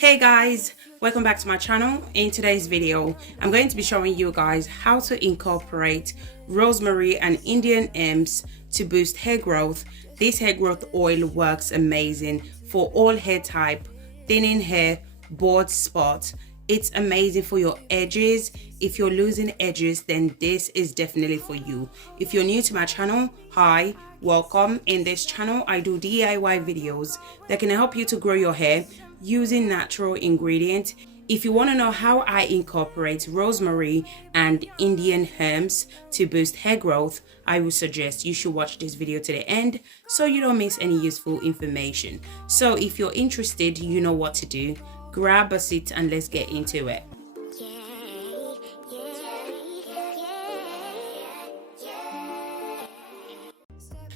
Hey guys, welcome back to my channel. In today's video I'm going to be showing you guys how to incorporate rosemary and Indian herbs to boost hair growth. This hair growth oil works amazing for all hair type, thinning hair, bald spots. It's amazing for your edges. If you're losing edges, then this is definitely for you. If you're new to my channel, hi, welcome. In this channel I do DIY videos that can help you to grow your hair using natural ingredients. If you want to know how I incorporate rosemary and Indian herbs to boost hair growth, I would suggest you should watch this video to the end so you don't miss any useful information. So if you're interested, you know what to do. Grab a seat and let's get into it.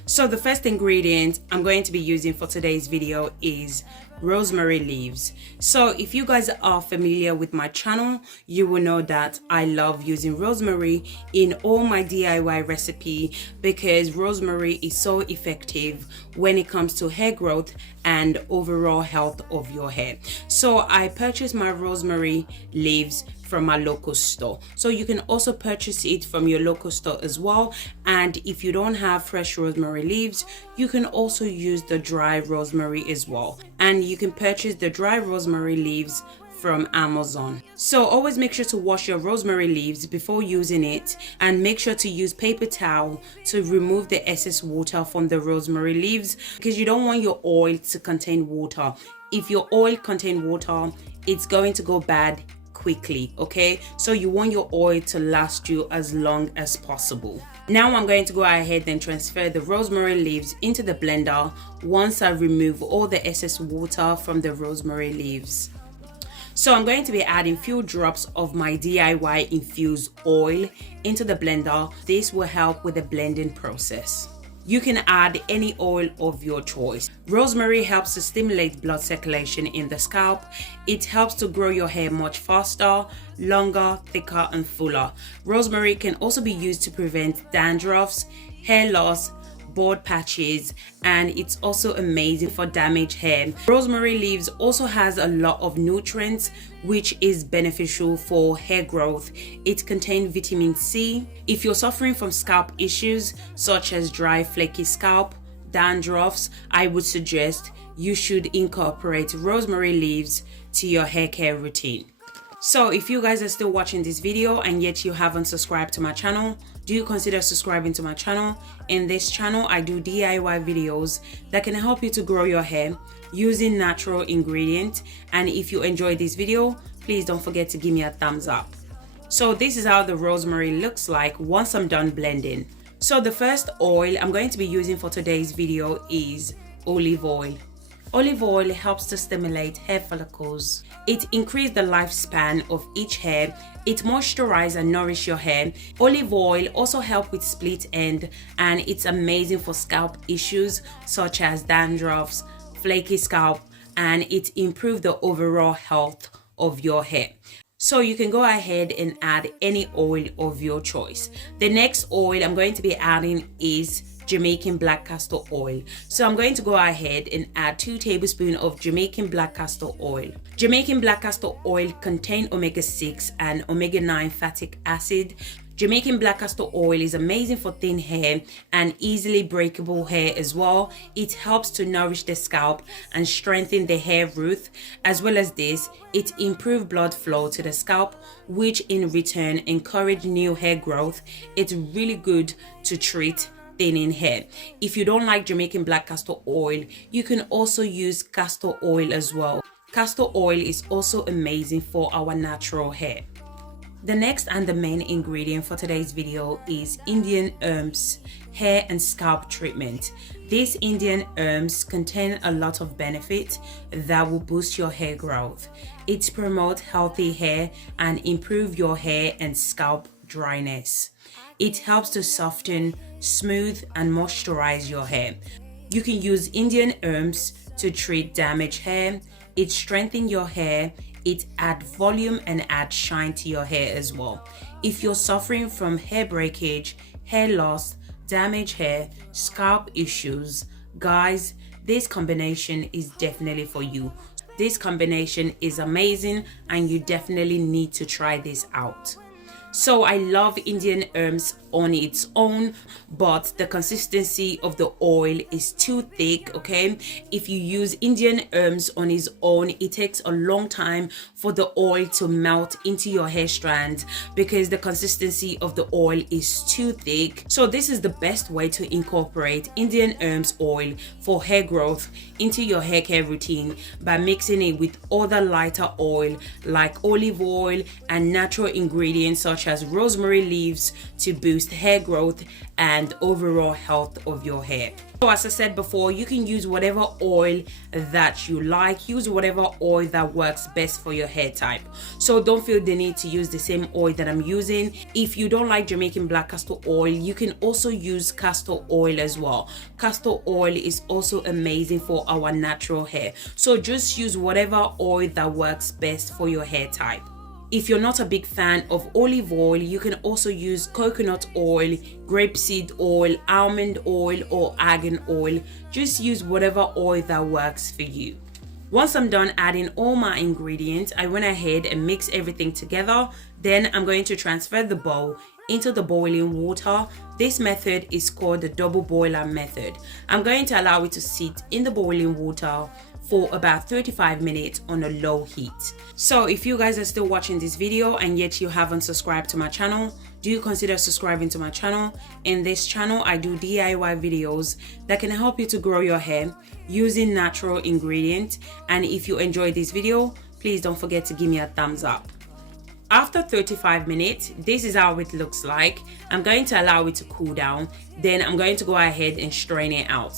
So the first ingredient I'm going to be using for today's video is rosemary leaves. So if you guys are familiar with my channel, you will know that I love using rosemary in all my DIY recipe because rosemary is so effective when it comes to hair growth and overall health of your hair. So I purchased my rosemary leaves from my local store. So you can also purchase it from your local store as well. And if you don't have fresh rosemary leaves, you can also use the dry rosemary as well. And you can purchase the dry rosemary leaves from Amazon. So always make sure to wash your rosemary leaves before using it, and make sure to use paper towel to remove the excess water from the rosemary leaves because you don't want your oil to contain water. If your oil contains water, it's going to go bad quickly, okay? So you want your oil to last you as long as possible. Now I'm going to go ahead and transfer the rosemary leaves into the blender once I remove all the excess water from the rosemary leaves. So I'm going to be adding few drops of my DIY infused oil into the blender. This will help with the blending process. You can add any oil of your choice. Rosemary helps to stimulate blood circulation in the scalp. It helps to grow your hair much faster, longer, thicker, and fuller. Rosemary can also be used to prevent dandruffs, hair loss, bald patches, and it's also amazing for damaged hair. Rosemary leaves also has a lot of nutrients which is beneficial for hair growth. It contains vitamin C. If you're suffering from scalp issues such as dry flaky scalp, dandruffs, I would suggest you should incorporate rosemary leaves to your hair care routine. So if you guys are still watching this video and yet you haven't subscribed to my channel, do consider subscribing to my channel. In this channel, I do DIY videos that can help you to grow your hair using natural ingredients. And if you enjoyed this video, please don't forget to give me a thumbs up. So this is how the rosemary looks like once I'm done blending. So the first oil I'm going to be using for today's video is olive oil. Olive oil helps to stimulate hair follicles. It increases the lifespan of each hair. It moisturizes and nourishes your hair. Olive oil also helps with split end, and it's amazing for scalp issues such as dandruffs, flaky scalp, and it improves the overall health of your hair. So you can go ahead and add any oil of your choice. The next oil I'm going to be adding is Jamaican black castor oil. So I'm going to go ahead and add 2 tablespoons of Jamaican black castor oil. Jamaican black castor oil contains omega-6 and omega-9 fatty acid. Jamaican black castor oil is amazing for thin hair and easily breakable hair as well. It helps to nourish the scalp and strengthen the hair root. As well as this, it improves blood flow to the scalp, which in return encourages new hair growth. It's really good to treat thinning hair. If you don't like Jamaican black castor oil, you can also use castor oil as well. Castor oil is also amazing for our natural hair. The next and the main ingredient for today's video is Indian herbs hair and scalp treatment. These Indian herbs contain a lot of benefit that will boost your hair growth. It promotes healthy hair and improve your hair and scalp dryness. It helps to soften, smooth, and moisturize your hair. You can use Indian herbs to treat damaged hair. It strengthens your hair. It adds volume and adds shine to your hair as well. If you're suffering from hair breakage, hair loss, damaged hair, scalp issues, guys, this combination is definitely for you. This combination is amazing and you definitely need to try this out. So I love Indian herbs on its own, but the consistency of the oil is too thick, okay? If you use Indian herbs on its own, it takes a long time for the oil to melt into your hair strand because the consistency of the oil is too thick. So this is the best way to incorporate Indian herbs oil for hair growth into your hair care routine by mixing it with other lighter oil like olive oil and natural ingredients such as rosemary leaves to boost hair growth and overall health of your hair. So as I said before, you can use whatever oil that you like. Use whatever oil that works best for your hair type. So don't feel the need to use the same oil that I'm using. If you don't like Jamaican black castor oil, you can also use castor oil as well. Castor oil is also amazing for our natural hair. So just use whatever oil that works best for your hair type. If you're not a big fan of olive oil, you can also use coconut oil, grapeseed oil, almond oil, or argan oil. Just use whatever oil that works for you. Once I'm done adding all my ingredients, I went ahead and mixed everything together. Then I'm going to transfer the bowl into the boiling water. This method is called the double boiler method. I'm going to allow it to sit in the boiling water for about 35 minutes on a low heat. So if you guys are still watching this video and yet you haven't subscribed to my channel, do consider subscribing to my channel. In this channel, I do DIY videos that can help you to grow your hair using natural ingredients. And if you enjoyed this video, please don't forget to give me a thumbs up. After 35 minutes, this is how it looks like. I'm going to allow it to cool down. Then I'm going to go ahead and strain it out.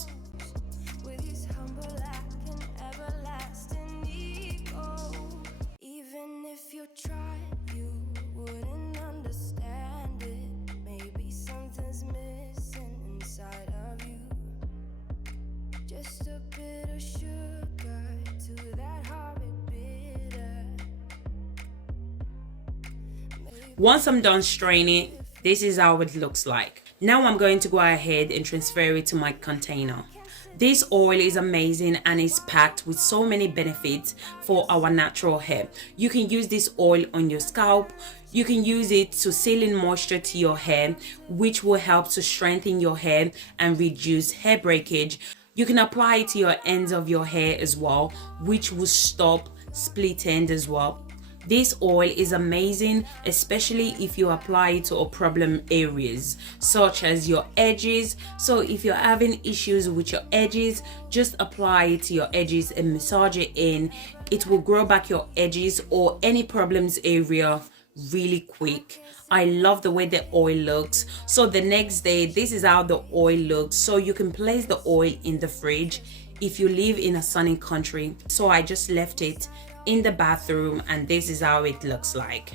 Once I'm done straining, this is how it looks like. Now I'm going to go ahead and transfer it to my container. This oil is amazing and is packed with so many benefits for our natural hair. You can use this oil on your scalp. You can use it to seal in moisture to your hair, which will help to strengthen your hair and reduce hair breakage. You can apply it to your ends of your hair as well, which will stop split end as well. This oil is amazing, especially if you apply it to problem areas such as your edges. So if you're having issues with your edges, just apply it to your edges and massage it in. It will grow back your edges or any problems area really quick. I love the way the oil looks. So the next day, this is how the oil looks. So you can place the oil in the fridge if you live in a sunny country. So I just left it in the bathroom and this is how it looks like.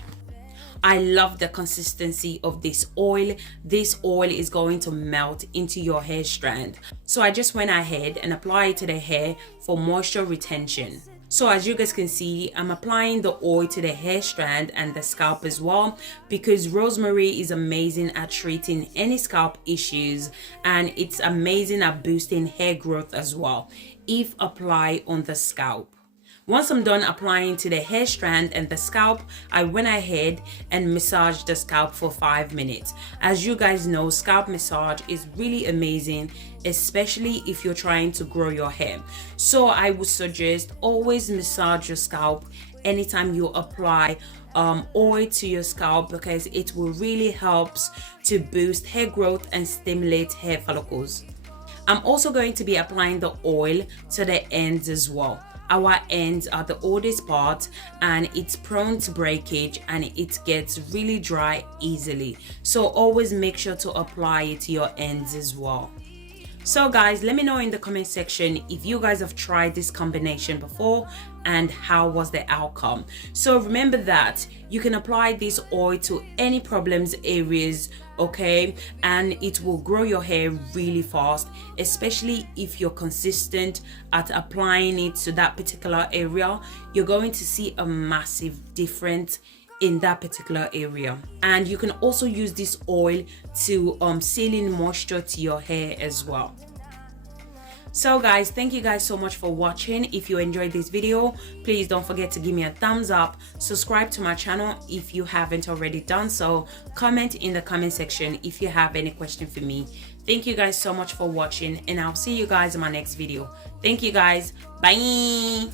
I love the consistency of this oil. This oil is going to melt into your hair strand. So I just went ahead and applied it to the hair for moisture retention. So as you guys can see, I'm applying the oil to the hair strand and the scalp as well, because rosemary is amazing at treating any scalp issues and it's amazing at boosting hair growth as well if applied on the scalp. Once I'm done applying to the hair strand and the scalp, I went ahead and massaged the scalp for 5 minutes. As you guys know, scalp massage is really amazing, especially if you're trying to grow your hair. So I would suggest always massage your scalp anytime you apply oil to your scalp, because it will really help to boost hair growth and stimulate hair follicles. I'm also going to be applying the oil to the ends as well. Our ends are the oldest part and it's prone to breakage and it gets really dry easily. So always make sure to apply it to your ends as well. So guys, let me know in the comment section if you guys have tried this combination before and how was the outcome. So remember that you can apply this oil to any problems areas, okay, and it will grow your hair really fast, especially if you're consistent at applying it to that particular area. You're going to see a massive difference in that particular area. And you can also use this oil to seal in moisture to your hair as well. So guys, thank you guys so much for watching. If you enjoyed this video, please don't forget to give me a thumbs up, subscribe to my channel if you haven't already done so, comment in the comment section if you have any question for me. Thank you guys so much for watching, and I'll see you guys in my next video. Thank you guys. Bye.